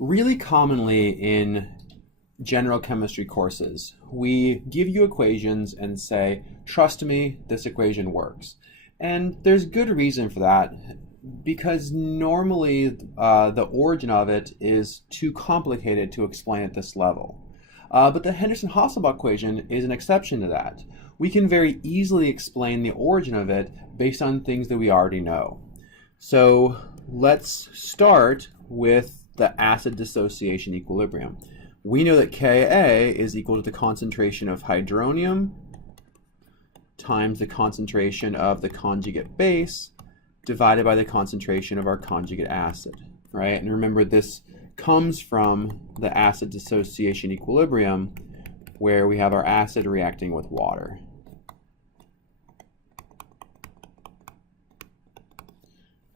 Really commonly in general chemistry courses, we give you equations and say, trust me, this equation works. And there's good reason for that, because normally the origin of it is too complicated to explain at this level. But the Henderson-Hasselbach equation is an exception to that. We can very easily explain the origin of it based on things that we already know. So let's start with the acid dissociation equilibrium. We know that Ka is equal to the concentration of hydronium times the concentration of the conjugate base divided by the concentration of our conjugate acid, right? And remember, this comes from the acid dissociation equilibrium where we have our acid reacting with water.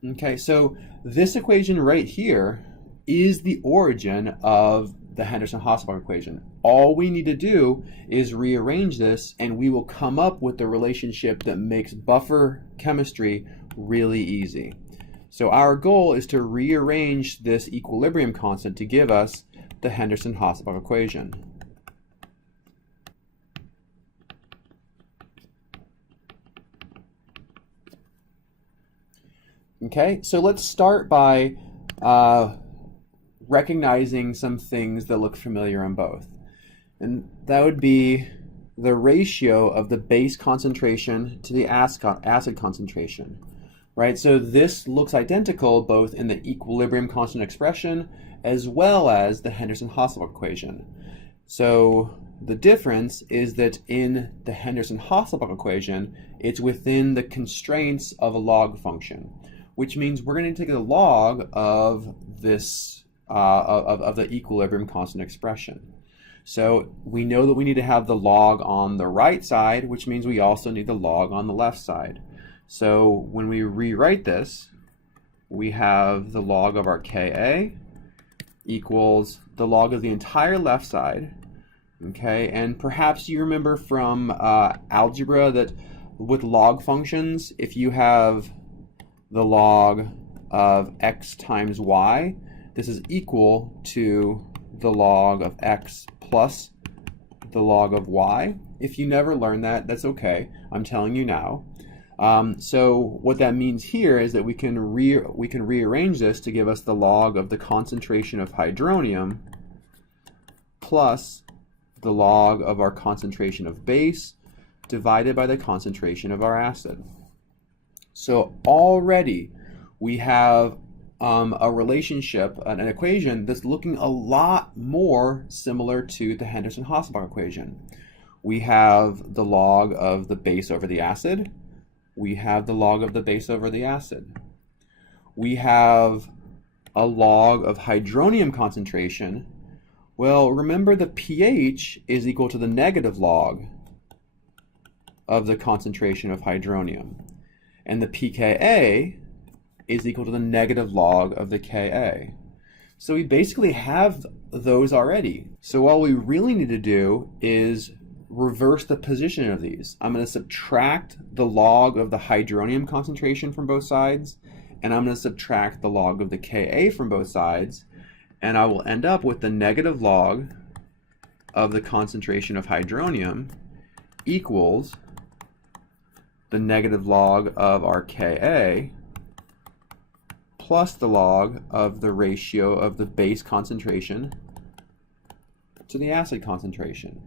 Okay, so this equation right here is the origin of the Henderson-Hasselbach equation. All we need to do is rearrange this and we will come up with the relationship that makes buffer chemistry really easy. So our goal is to rearrange this equilibrium constant to give us the Henderson-Hasselbach equation. Okay, so let's start by recognizing some things that look familiar on both. And that would be the ratio of the base concentration to the acid concentration, right? So this looks identical both in the equilibrium constant expression as well as the Henderson-Hasselbach equation. So the difference is that in the Henderson-Hasselbach equation, it's within the constraints of a log function, which means we're going to take the log of this of the equilibrium constant expression. So we know that we need to have the log on the right side, which means we also need the log on the left side. So when we rewrite this, we have the log of our Ka equals the log of the entire left side. Okay, and perhaps you remember from algebra that with log functions, if you have the log of x times y, this is equal to the log of x plus the log of y. If you never learned that, that's okay. I'm telling you now. So what that means here is that we can rearrange this to give us the log of the concentration of hydronium plus the log of our concentration of base divided by the concentration of our acid. So already we have a relationship, an equation that's looking a lot more similar to the Henderson-Hasselbach equation. We have the log of the base over the acid. We have the log of the base over the acid. We have a log of hydronium concentration. Well, remember the pH is equal to the negative log of the concentration of hydronium. And the pKa is equal to the negative log of the Ka. So we basically have those already. So all we really need to do is reverse the position of these. I'm going to subtract the log of the hydronium concentration from both sides, and I'm going to subtract the log of the Ka from both sides, and I will end up with the negative log of the concentration of hydronium equals the negative log of our Ka plus the log of the ratio of the base concentration to the acid concentration.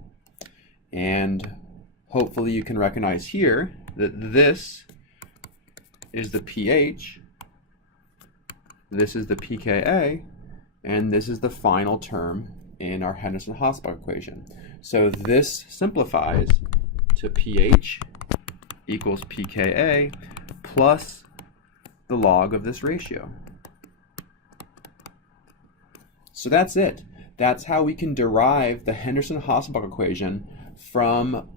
And hopefully you can recognize here that this is the pH, this is the pKa, and this is the final term in our Henderson-Hasselbach equation. So this simplifies to pH equals pKa plus the log of this ratio. So that's it. That's how we can derive the Henderson-Hasselbach equation from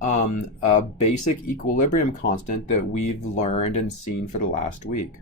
a basic equilibrium constant that we've learned and seen for the last week.